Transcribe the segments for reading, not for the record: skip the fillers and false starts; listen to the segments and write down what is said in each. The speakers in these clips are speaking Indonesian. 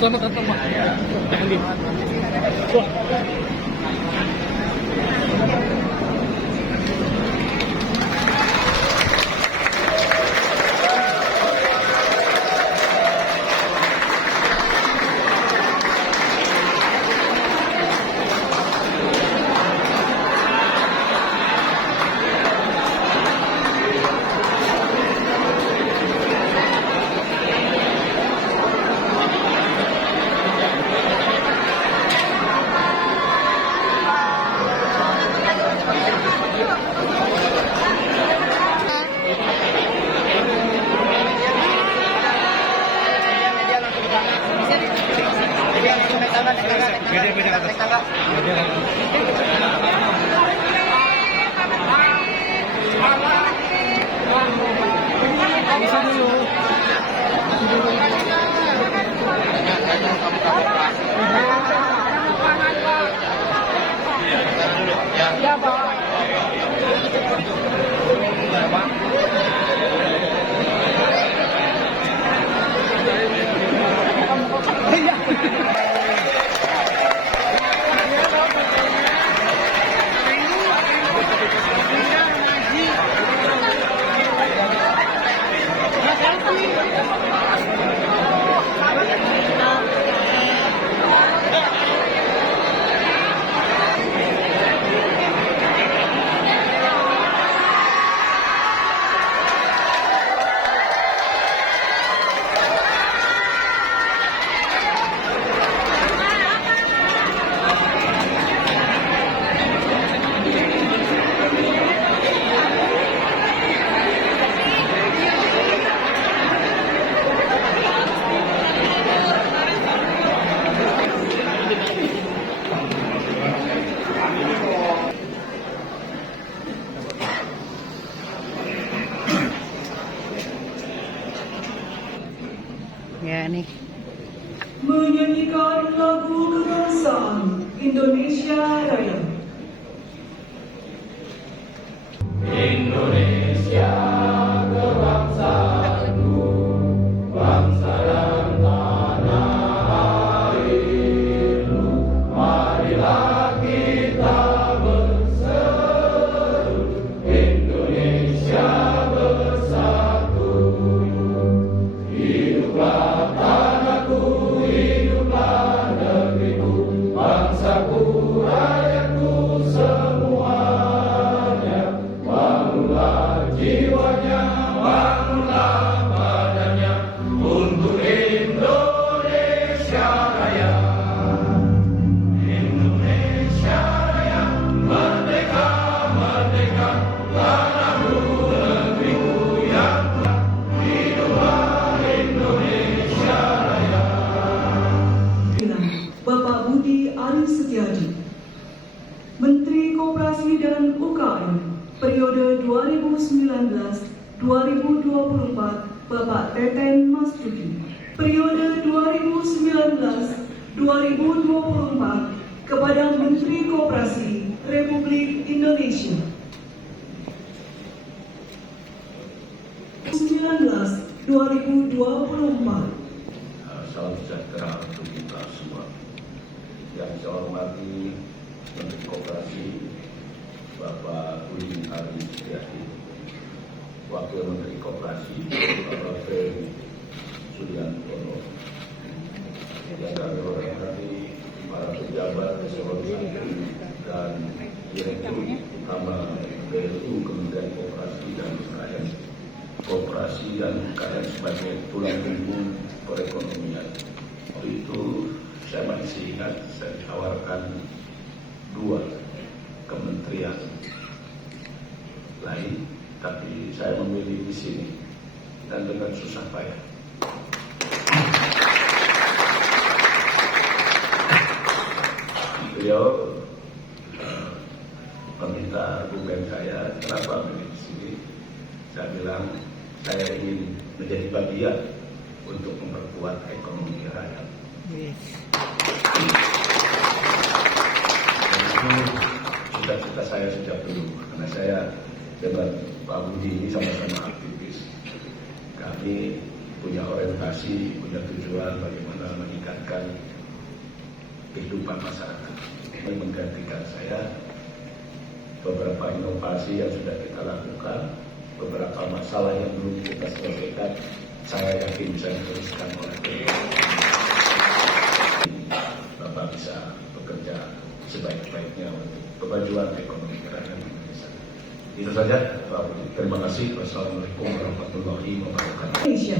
Selamat datang, Pak. Ya, Pak. Ya nih. Menyanyikan lagu kebangsaan Indonesia Raya. Indonesia kebangsaanku, bangsa dan tanah airku, marilah kita berseru, Indonesia bersatu. Hiduplah tanahku, hiduplah negeriku, bangsaku, rakyatku semuanya. Bangunlah jiwanya, bangunlah badannya, untuk Indonesia Raya. Indonesia Raya, merdeka, merdeka, tanahku, negeriku yang telah. Hiduplah Indonesia Raya. Bapak Budi Aris Setiadi, Menteri Koperasi dan UKM periode 2019-2024, Bapak Teten Mas Duki, periode 2019-2024 kepada Menteri Koperasi Republik Indonesia. 2019-2024. Salam sejahtera untuk kita semua. Yang saya hormati Menteri Koperasi Bapak Budi Aris Setiadi, Wakil Menteri Koperasi Bapak Ferry Suliantono, yang kami hormati para pejabat eselon 1 dan Direktur Utama BLU Kementerian Koperasi dan UKM. Koperasi dan UKM sebagai tulang punggung perekonomian. Waktu itu saya masih ingat, saya ditawarkan 2 kementerian lain, tapi saya memilih di sini dan dengan susah payah. Beliau meminta argumen saya kenapa memilih di sini. Saya bilang saya ingin menjadi bagian untuk memperkuat ekonomi rakyat. Cita-cita saya sejak dulu, karena saya dengan Pak Budi ini sama-sama aktivis. Kami punya orientasi, punya tujuan bagaimana meningkatkan kehidupan masyarakat. Ini menggantikan saya, beberapa inovasi yang sudah kita lakukan, beberapa masalah yang belum kita selesaikan, saya yakin bisa diteruskan oleh Bapak bisa bekerja sebaik-baiknya untuk kemajuan ekonomi rakyat Indonesia. Itu saja, Pak Budi. Terima kasih. Wassalamualaikum warahmatullahi wabarakatuh. Indonesia.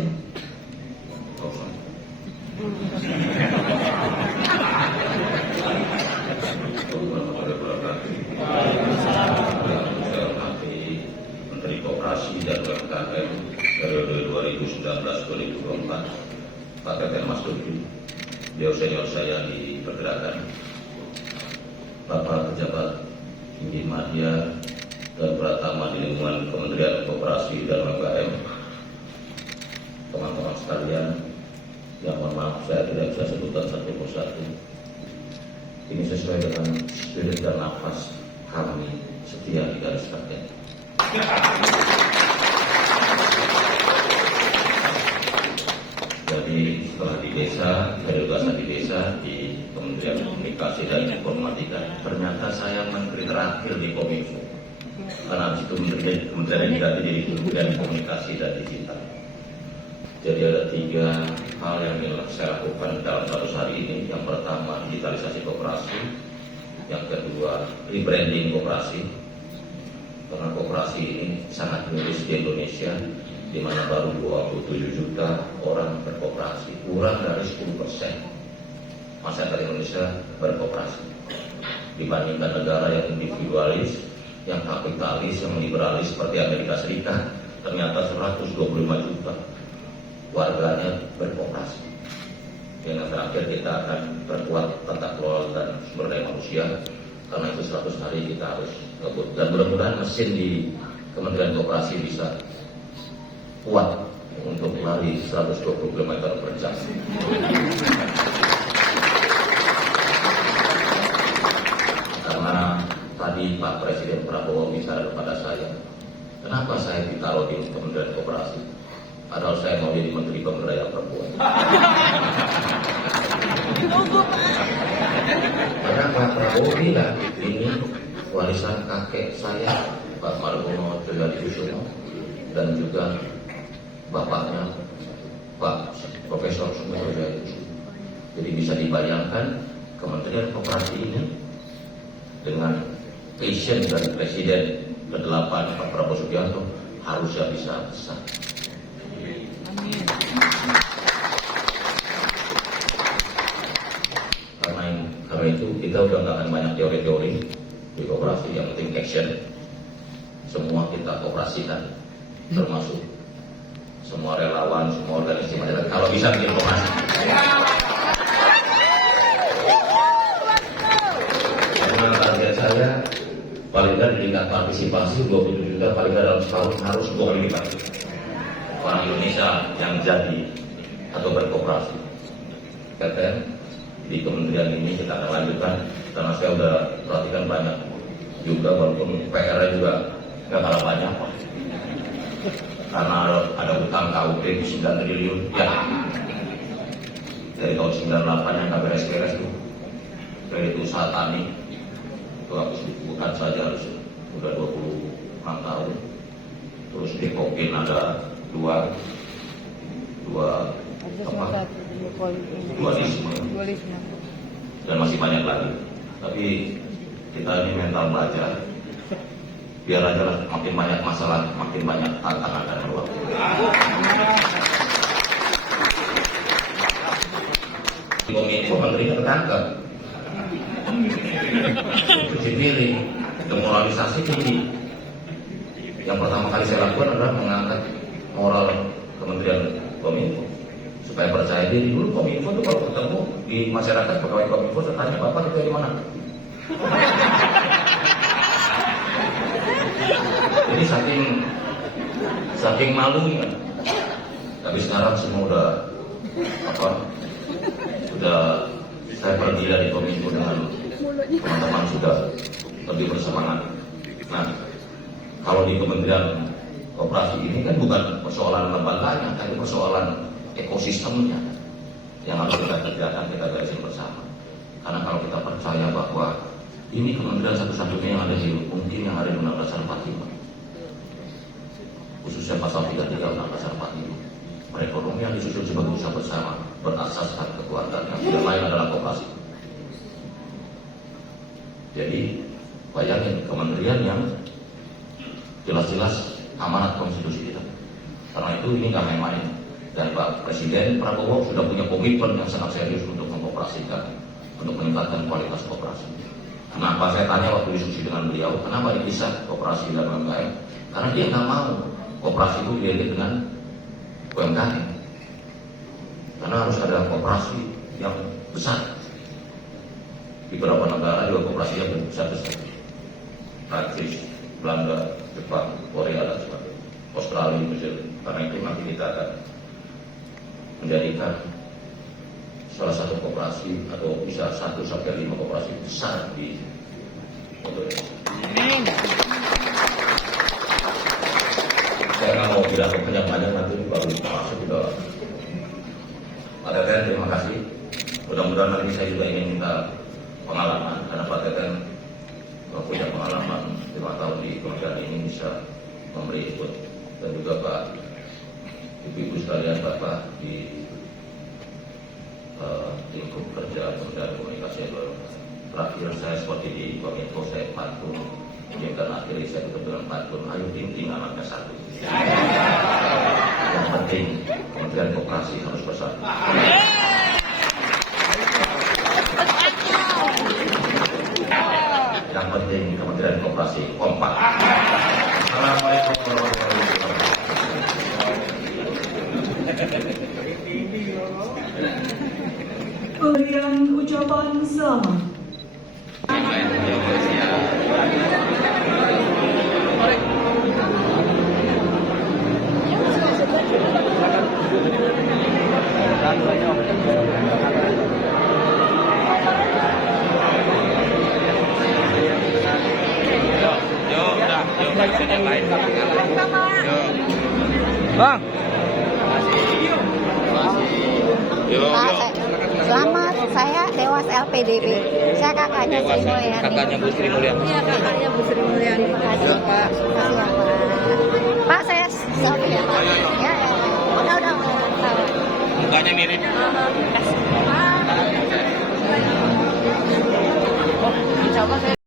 Menteri Koperasi dan UMKM periode 2019-2024, Pak Teten Mas Duki, beliau senior saya di pergerakan, Bapak pejabat tinggi media dan pratama di lingkungan Kementerian Koperasi dan UMKM, teman-teman sekalian, yang mohon maaf saya tidak bisa sebutkan satu persatu. Ini sesuai dengan spirit dan nafas kami setia di garis rakyat. Jadi setelah di desa, kedewasaan di desa di Kementerian Komunikasi dan Informatika, ternyata saya menteri terakhir di Kominfo. Karena itu Kementerian yang diganti jadi Kementerian Komunikasi dan Digital. Jadi ada 3 hal yang saya lakukan dalam 100 hari ini. Yang pertama, digitalisasi koperasi. Yang kedua, rebranding koperasi. Karena koperasi ini sangat miris di Indonesia, di mana baru 27 juta orang berkoperasi, kurang dari 10% masyarakat Indonesia berkoperasi. Dibandingkan negara yang individualis, yang kapitalis, yang liberalis seperti Amerika Serikat, ternyata 125 juta warganya berkoperasi. Yang terakhir, kita akan perkuat tata kelola dan sumber daya manusia, karena itu 100 hari kita harus ngebut. Dan mudah-mudahan mesin di Kementerian Koperasi bisa kuat untuk lari 120 km per jam. Karena tadi Pak Presiden Prabowo bicara kepada saya, kenapa saya ditaruh di Kementerian Koperasi? Padahal saya mau jadi Menteri Pemberdayaan Perempuan. Karena Pak Prabowo bilang, ini warisan kakek saya, Pak Margono Joyokusumo, dan juga bapaknya Pak Profesor Sumoyo Joyokusumo. Jadi bisa dibayangkan Kementerian Koperasi ini dengan passion dari Presiden ke-8 Pak Prabowo Subianto harusnya bisa besar. Karena itu kita udah nggak akan banyak teori-teori di koperasi, yang penting action. Semua kita koperasikan, termasuk semua relawan, semua organisasi masyarakat, kalau bisa bikin koperasi. Karena target saya paling tidak di tingkat partisipasi 27 juta, paling tidak dalam setahun harus 2 kali lipat orang Indonesia yang jadi atau berkoperasi. Kata di kementerian ini kita akan lanjutkan, karena saya sudah perhatikan banyak juga, walaupun PR-nya juga nggak kalah banyak, karena ada utang KUP 9 triliun ya dari tahun 98 yang nggak beres-beres tuh. Kredit usaha tani itu harus bukan saja harus udah 26 tahun. Terus di Kokin ada dua dualisme, dan masih banyak lagi. Tapi kita ini mental belajar, biar aja lah, makin banyak masalah, makin banyak tantangan dan peluang. Di Kominfo menterinya ketangkep, cuci piring, demoralisasi tinggi. Yang pertama kali saya lakukan adalah mengangkat moral Kementerian Kominfo supaya percaya diri. Dulu Kominfo itu kalau ketemu di masyarakat, pegawai Kominfo saya tanya, Bapak kerja di mana? Jadi saking malunya. Tapi sekarang semua udah saya pergi dari Kominfo dengan teman-teman sudah lebih bersemangat. Nah, kalau di Kementerian Koperasi ini kan bukan persoalan lembaganya, tapi persoalan ekosistemnya yang harus kita kerjakan, kita garisin bersama. Karena kalau kita percaya bahwa ini kementerian satu-satunya yang ada di mungkin yang ada di Undang-Undang Dasar 45, khususnya pasal 33 Undang-Undang Dasar 45, perekonomian disusun sebagai usaha bersama berasaskan kekuatan yang tidak lain adalah koperasi. Jadi bayangin kementerian yang jelas-jelas amanat konstitusi kita. Karena itu ini nggak main-main. Dan Pak Presiden Prabowo sudah punya komitmen yang sangat serius untuk mengoperasikan, untuk meningkatkan kualitas koperasi. Kenapa saya tanya waktu diskusi dengan beliau, kenapa dipisah koperasi dan UMKM? Karena dia nggak mau koperasi itu dilihat dengan UMKM. Karena harus ada koperasi yang besar. Di beberapa negara juga koperasi yang besar-besar. Prancis, Belanda, Jepang, Korea, dan sebagainya. Australia, Mesir. Karena itu nanti kita akan menjadikan salah satu koperasi atau bisa 1 sampai 5 koperasi besar di Indonesia. Saya nggak mau bilang kepanjang-panjang nanti baru masuk ke dalam. Pak Teten, terima kasih. Mudah-mudahan nanti saya juga ingin minta pengalaman karena Pak Teten punya pengalaman 5 tahun di kementerian ini bisa memberi input, dan juga Pak Ibu-ibu sekalian, Bapak di lingkup kerja Kementerian Komunikasi. Terakhir saya seperti di Kominfo, saya pantun, ya karena akhirnya saya tetap dengan pantun, ayo ting-ting anaknya satu. Yang penting Kementerian Koperasi harus bersatu. Yang penting Kementerian Koperasi kompak. Assalamualaikum warahmatullahi wabarakatuh. Pemberian ucapan selamat. Bang. Selamat, saya Dewas LPDP. Saya kakaknya Sri Mulyani. Kakaknya Bu Sri Mulyani. Iya, kakaknya Bu Sri Mulyani. Terima kasih, Pak. Terima kasih, ya, Pak. Pak, saya selfie ya, Pak. Ya. Udah. Mukanya mirip. Terima kasih. Pak. Coba saya